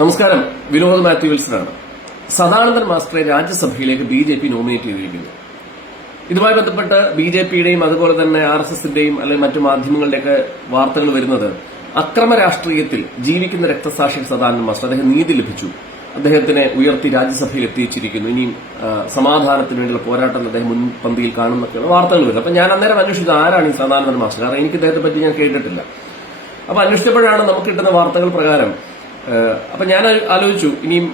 നമസ്കാരം. വിനോദ് മാത്യു വിൽസനാണ്. സദാനന്ദൻ മാസ്റ്ററെ രാജ്യസഭയിലേക്ക് BJP nominate ചെയ്തിരിക്കുന്നു. ഇതുമായി ബന്ധപ്പെട്ട് ബിജെപിയുടെയും അതുപോലെ തന്നെ ആർഎസ്എസിന്റെയും അല്ലെങ്കിൽ മറ്റു മാധ്യമങ്ങളുടെയൊക്കെ വാർത്തകൾ വരുന്നത് അക്രമ രാഷ്ട്രീയത്തിൽ ജീവിക്കുന്ന രക്തസാക്ഷി സദാനന്ദൻ മാസ്റ്റർ, അദ്ദേഹം നീതി ലഭിച്ചു, അദ്ദേഹത്തിനെ ഉയർത്തി രാജ്യസഭയിൽ എത്തിച്ചിരിക്കുന്നു, ഇനിയും സമാധാനത്തിന് വേണ്ടിയുള്ള പോരാട്ടത്തിൽ അദ്ദേഹം മുൻപന്തിയിൽ കാണുന്നൊക്കെയുള്ള വാർത്തകൾ വരുന്നത്. അപ്പൊ ഞാൻ അന്നേരം അന്വേഷിച്ചത് ആരാണ് ഈ സദാനന്ദൻ മാസ്റ്റർ, കാരണം എനിക്ക് അദ്ദേഹത്തെ പറ്റി ഞാൻ കേട്ടിട്ടില്ല. അപ്പൊ അന്വേഷിച്ചപ്പോഴാണ് നമുക്ക് കിട്ടുന്ന വാർത്തകൾ പ്രകാരം അപ്പൊ ഞാൻ ആലോചിച്ചു, ഇനിയും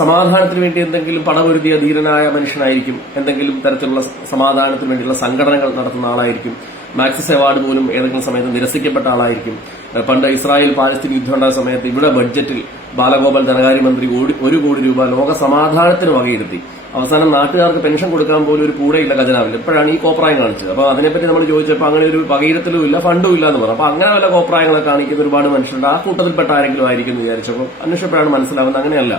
സമാധാനത്തിന് വേണ്ടി എന്തെങ്കിലും പടപൊരുതിയ ധീരനായ മനുഷ്യനായിരിക്കും, എന്തെങ്കിലും തരത്തിലുള്ള സമാധാനത്തിന് വേണ്ടിയുള്ള സംഘടനകൾ നടത്തുന്ന ആളായിരിക്കും, മാക്സിസ് അവാർഡ് പോലും ഏതെങ്കിലും സമയത്ത് നിരസിക്കപ്പെട്ട ആളായിരിക്കും. പണ്ട് ഇസ്രായേൽ പാലസ്തീൻ യുദ്ധം ഉണ്ടായ സമയത്ത് ഇവിടെ ബഡ്ജറ്റിൽ ബാലഗോപാൽ ധനകാര്യമന്ത്രി 1 കോടി രൂപ ലോക സമാധാനത്തിന് വകയിരുത്തി. അവസാനം നാട്ടുകാർക്ക് പെൻഷൻ കൊടുക്കാൻ പോലും ഒരു കൂടെയില്ല ഖജനാവിൽ. എപ്പോഴാണ് ഈ കോപ്രായം കാണിച്ചത്? അപ്പൊ അതിനെപ്പറ്റി നമ്മൾ ചോദിച്ചപ്പോൾ അങ്ങനെ ഒരു വകയിരുത്തലും ഇല്ല, ഫണ്ടും ഇല്ല എന്ന് പറഞ്ഞു. അപ്പൊ അങ്ങനെ വല്ല കോപ്രായങ്ങളെ കാണിക്കുന്ന ഒരുപാട് മനുഷ്യരുണ്ട്. ആ കൂട്ടത്തിൽപ്പെട്ട ആരെങ്കിലും ആയിരിക്കും എന്ന് വിചാരിച്ചപ്പോൾ അന്വേഷിച്ചപ്പോഴാണ് മനസ്സിലാവുന്നത് അങ്ങനെയല്ല.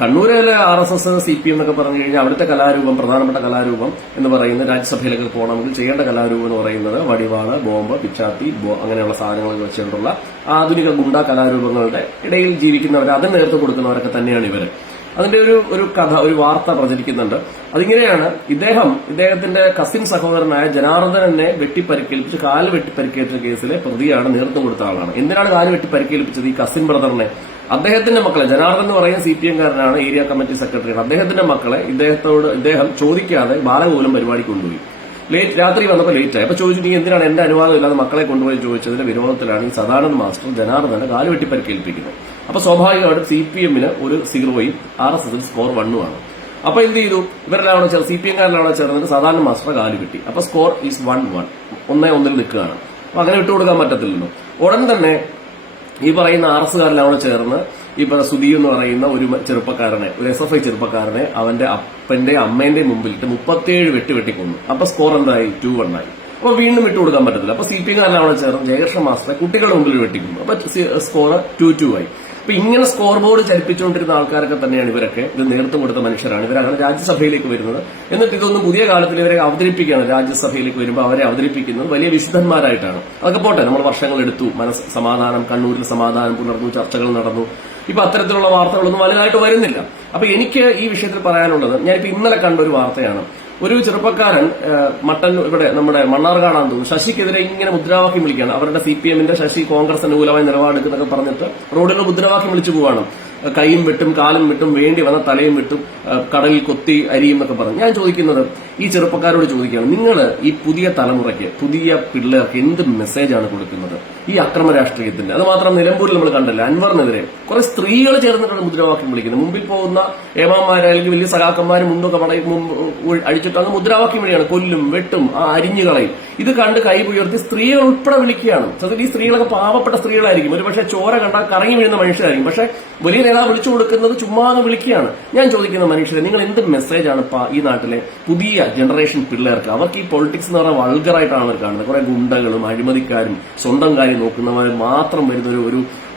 കണ്ണൂരിലെ ആർഎസ്എസ് CPM എന്നൊക്കെ പറഞ്ഞു കഴിഞ്ഞാൽ അവിടുത്തെ കലാരൂപം, പ്രധാനപ്പെട്ട കലാരൂപം എന്ന് പറയുന്നത് രാജ്യസഭയിലേക്ക് പോകണമെങ്കിൽ ചെയ്യേണ്ട കലാരൂപം എന്ന് പറയുന്നത് വടിവാള്, ബോംബ്, പിച്ചാത്തി, അങ്ങനെയുള്ള സാധനങ്ങൾ വെച്ചുകൊണ്ടുള്ള ആധുനിക ഗുണ്ടാ കലാരൂപങ്ങളുടെ ഇടയിൽ ജീവിക്കുന്നവർ, അതിന് നേതൃത്വം കൊടുക്കുന്നവരൊക്കെ തന്നെയാണ് ഇവര്. അതിന്റെ ഒരു കഥ, ഒരു വാർത്ത പ്രചരിക്കുന്നുണ്ട്. അതിങ്ങനെയാണ്, ഇദ്ദേഹത്തിന്റെ കസിൻ സഹോദരനായ ജനാർദ്ദനെ വെട്ടിപ്പരിക്കേൽപ്പിച്ച് കാല് വെട്ടിപ്പരിക്കേറ്റ കേസിലെ പ്രതിയാണ്, നേതൃത്വം കൊടുത്ത ആളാണ്. എന്തിനാണ് കാല് വെട്ടിപ്പരിക്കേൽപ്പിച്ചത്? ഈ കസിൻ ബ്രദറിനെ, അദ്ദേഹത്തിന്റെ മക്കളെ, ജനാർദ്ദൻ എന്ന് പറയുന്ന CPM-കാരനാണ്, ഏരിയ കമ്മിറ്റി സെക്രട്ടറിയാണ്. അദ്ദേഹത്തിന്റെ മക്കളെ ഇദ്ദേഹം ചോദിക്കാതെ ബാലഗോകുലം പരിപാടി കൊണ്ടുപോയി. രാത്രി വന്നപ്പോൾ ലേറ്റായി. അപ്പൊ ചോദിച്ചു, നീ എന്തിനാണ് എന്റെ അനുവാദം ഇല്ലാതെ മക്കളെ കൊണ്ടുപോയി ചോദിച്ചതിന്റെ വിരോധത്തിലാണ് ഈ സദാനന്ദ മാസ്റ്റർ ജനാർദ്ദനെ കാല് വെട്ടിപ്പരിക്കേൽപ്പിക്കുന്നത്. അപ്പൊ സ്വാഭാവികമായിട്ടും CPM-ന് ഒരു 0യും RSSന് സ്കോർ 1 ആണ്. അപ്പൊ എന്ത് ചെയ്തു? ഇവരെല്ലാം CPM-കാരെല്ലാം ചേർന്നിട്ട് സാധാരണ മാസ്റ്റർ കാല് കിട്ടി. അപ്പൊ സ്കോർ ഈസ് 1-1, 1-1 നിൽക്കുകയാണ്. അപ്പൊ അങ്ങനെ വിട്ടുകൊടുക്കാൻ പറ്റത്തില്ലല്ലോ. ഉടൻ തന്നെ ഈ പറയുന്ന RS-കാരെല്ലാം ചേർന്ന് ഈ സുധി എന്ന് പറയുന്ന ഒരു ചെറുപ്പക്കാരനെ, ഒരു SFI ചെറുപ്പക്കാരനെ അവന്റെ അപ്പന്റെ അമ്മേന്റെ മുമ്പിലിട്ട് 37 വെട്ടിക്കൊന്നു. അപ്പൊ സ്കോർ എന്തായി? 2-1 ആയി. അപ്പൊ വീണ്ടും വിട്ടുകൊടുക്കാൻ പറ്റത്തില്ല. അപ്പൊ CPM-കാരെല്ലാം ചേർന്ന് ജയകൃഷ്ണ മാസ്റ്ററെ കുട്ടികളുടെ മുമ്പിൽ വെട്ടിക്കുന്നു. അപ്പൊ സ്കോർ 2-2 ആയി. അപ്പൊ ഇങ്ങനെ സ്കോർ ബോർഡ് ചലിപ്പിച്ചുകൊണ്ടിരുന്ന ആൾക്കാരൊക്കെ തന്നെയാണ് ഇവരൊക്കെ. ഇത് നേതൃത്വം കൊടുത്ത മനുഷ്യരാണ്. ഇവരങ്ങനെ രാജ്യസഭയിലേക്ക് വരുന്നത്. എന്നിട്ട് ഇതൊന്നും പുതിയ കാലത്തിൽ ഇവരെ അവതരിപ്പിക്കുകയാണ്. രാജ്യസഭയിലേക്ക് വരുമ്പോൾ അവരെ അവതരിപ്പിക്കുന്നത് വലിയ വിശുദ്ധന്മാരായിട്ടാണ്. അതൊക്കെ പോട്ടെ, നമ്മൾ വർഷങ്ങൾ എടുത്തു, സമാധാനം, കണ്ണൂരിൽ സമാധാനം പുലർന്നു, ചർച്ചകൾ നടന്നു. ഇപ്പൊ അത്തരത്തിലുള്ള വാർത്തകളൊന്നും വലുതായിട്ട് വരുന്നില്ല. അപ്പൊ എനിക്ക് ഈ വിഷയത്തിൽ പറയാനുള്ളത്, ഞാനിപ്പോ ഇന്നലെ കണ്ട ഒരു വാർത്തയാണ്. ഒരു ചെറുപ്പക്കാരൻ ഇവിടെ നമ്മുടെ മണ്ണാർക്കാടാന്ന് തോന്നുന്നു, ശശിക്കെതിരെ ഇങ്ങനെ മുദ്രാവാക്യം വിളിക്കുകയാണ്. അവരുടെ CPM-ന്റെ ശശി കോൺഗ്രസ് അനുകൂലമായി നിലപാടെടുക്കുന്നൊക്കെ പറഞ്ഞിട്ട് റോഡിൽ മുദ്രാവാക്യം വിളിച്ചു പോവാണ്. കൈയും വെട്ടും, കാലും വെട്ടും, വേണ്ടി വന്ന തലയും വെട്ടും, കടലിൽ കൊത്തി അരിയും എന്നൊക്കെ പറഞ്ഞു. ഞാൻ ചോദിക്കുന്നത്, ഈ ചെറുപ്പക്കാരോട് ചോദിക്കുകയാണ്, നിങ്ങൾ ഈ പുതിയ തലമുറയ്ക്ക്, പുതിയ പിള്ളേർക്ക് എന്ത് മെസ്സേജാണ് കൊടുക്കുന്നത് ഈ അക്രമ രാഷ്ട്രീയത്തിന്റെ? അത് മാത്രം നിലമ്പൂരിൽ നമ്മൾ കണ്ടല്ലോ, അൻവറിനെതിരെ കുറെ സ്ത്രീകൾ ചേർന്നിട്ടാണ് മുദ്രാവാക്യം വിളിക്കുന്നത്. മുമ്പിൽ പോകുന്ന ഏമാന്മാരെ അല്ലെങ്കിൽ വലിയ സഖാക്കന്മാരും മുണ്ടൊക്കെ അടിച്ചിട്ട് അങ്ങ് മുദ്രാവാക്യം വഴിയാണ് കൊല്ലും, വെട്ടും, അരിഞ്ഞുകളയും. ഇത് കണ്ട് കൈ ഉയർത്തി സ്ത്രീകൾ ഉൾപ്പെടെ വിളിക്കുകയാണ്. സത്യത്തിൽ ഈ സ്ത്രീകളൊക്കെ പാവപ്പെട്ട സ്ത്രീകളായിരിക്കും, ഒരു പക്ഷേ ചോര കണ്ടാൽ കറങ്ങി വീഴുന്ന മനുഷ്യരായിരിക്കും. പക്ഷെ വലിയ നേതാവ് വിളിച്ചു കൊടുക്കുന്നത് ചുമ്മാതെ വിളിക്കുകയാണ്. ഞാൻ ചോദിക്കുന്ന മനുഷ്യരെ, നിങ്ങൾ എന്ത് മെസ്സേജാണ് ഈ നാട്ടിലെ പുതിയ ജനറേഷൻ പിള്ളേർക്ക്? അവർക്ക് ഈ പൊളിറ്റിക്സ് എന്ന് പറഞ്ഞാൽ വൾഗറായിട്ടാണ് അവർ കാണുന്നത്. കുറെ ഗുണ്ടകളും അഴിമതിക്കാരും സ്വന്തം കാര്യം നോക്കുന്നവർ മാത്രം വരുന്ന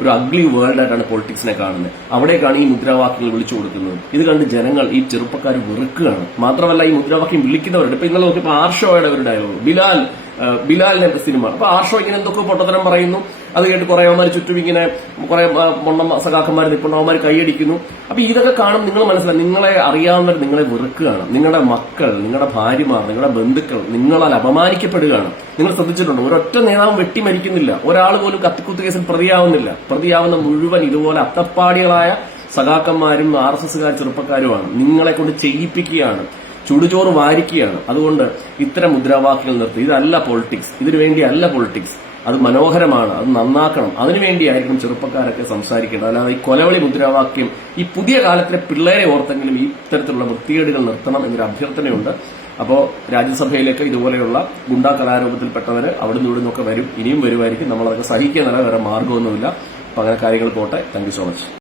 ഒരു അഗ്ലി വേൾഡ് ആയിട്ടാണ് പൊളിറ്റിക്സിനെ കാണുന്നത്. അവിടേക്കാണ് ഈ മുദ്രാവാക്യങ്ങൾ വിളിച്ചു കൊടുക്കുന്നത്. ഇത് കണ്ട് ജനങ്ങൾ, ഈ ചെറുപ്പക്കാർ വെറുക്കുകയാണ്. മാത്രമല്ല, ഈ മുദ്രാവാക്യം വിളിക്കുന്നവരുണ്ട്. ഇപ്പൊ ഇന്നലെ നോക്കിയപ്പോൾ ആർഷോയുടെ ഒരു ഡയലോഗ്, ബിലാലിന്റെ സിനിമ. അപ്പൊ ആർഷോ ഇങ്ങനെ എന്തൊക്കെ പൊട്ടത്തരം പറയുന്നു. അത് കേട്ട് കുറെ അവന്മാർ ചുറ്റും ഇങ്ങനെ കുറെ മൊണ്ണ സഖാക്കന്മാർ നിൽക്കുന്നു, അവന്മാർ കൈയടിക്കുന്നു. അപ്പൊ ഇതൊക്കെ കാണും നിങ്ങൾ മനസ്സിലാവും, നിങ്ങളെ അറിയാവുന്നവർ നിങ്ങളെ വെറുക്കുകയാണ്. നിങ്ങളുടെ മക്കൾ, നിങ്ങളുടെ ഭാര്യമാർ, നിങ്ങളുടെ ബന്ധുക്കൾ നിങ്ങളാൽ അപമാനിക്കപ്പെടുകയാണ്. നിങ്ങൾ ശ്രദ്ധിച്ചിട്ടുണ്ടോ? ഒരൊറ്റ നേതാവും വെട്ടിമരിക്കുന്നില്ല, ഒരാൾ പോലും കത്തിക്കുത്ത് കേസിൽ പ്രതിയാവുന്നില്ല. പ്രതിയാവുന്ന മുഴുവൻ ഇതുപോലെ അത്തപ്പാടികളായ സഖാക്കന്മാരും RSSകാർ ചെറുപ്പക്കാരുമാണ്. നിങ്ങളെ കൊണ്ട് ചെയ്യിപ്പിക്കുകയാണ്, ചുടുചോറ് വാരിക്കുകയാണ്. അതുകൊണ്ട് ഇത്തരം മുദ്രാവാക്യങ്ങൾ നിർത്തി. ഇതല്ല പൊളിറ്റിക്സ്, ഇതിനു വേണ്ടിയല്ല പൊളിറ്റിക്സ്. അത് മനോഹരമാണ്, അത് നന്നാക്കണം. അതിനുവേണ്ടിയായിരിക്കും ചെറുപ്പക്കാരൊക്കെ സംസാരിക്കേണ്ടത്. അല്ലാതെ ഈ കൊലവിളി മുദ്രാവാക്യം ഈ പുതിയ കാലത്തിലെ പിള്ളേരെ ഓർത്തെങ്കിലും ഈ ഇത്തരത്തിലുള്ള വൃത്തികേടുകൾ നിർത്തണം എന്നൊരു അഭ്യർത്ഥനയുണ്ട്. അപ്പോൾ രാജ്യസഭയിലേക്ക് ഇതുപോലെയുള്ള ഗുണ്ടാ കലാരൂപത്തിൽപ്പെട്ടവര് അവിടുന്ന് ഇവിടുന്നൊക്കെ വരും, ഇനിയും വരുമായിരിക്കും. നമ്മളതൊക്കെ സഹിക്കുന്നല്ല, വേറെ മാർഗമൊന്നുമില്ല. അപ്പൊ അങ്ങനെ കാര്യങ്ങൾ പോട്ടെ. Thank you so much.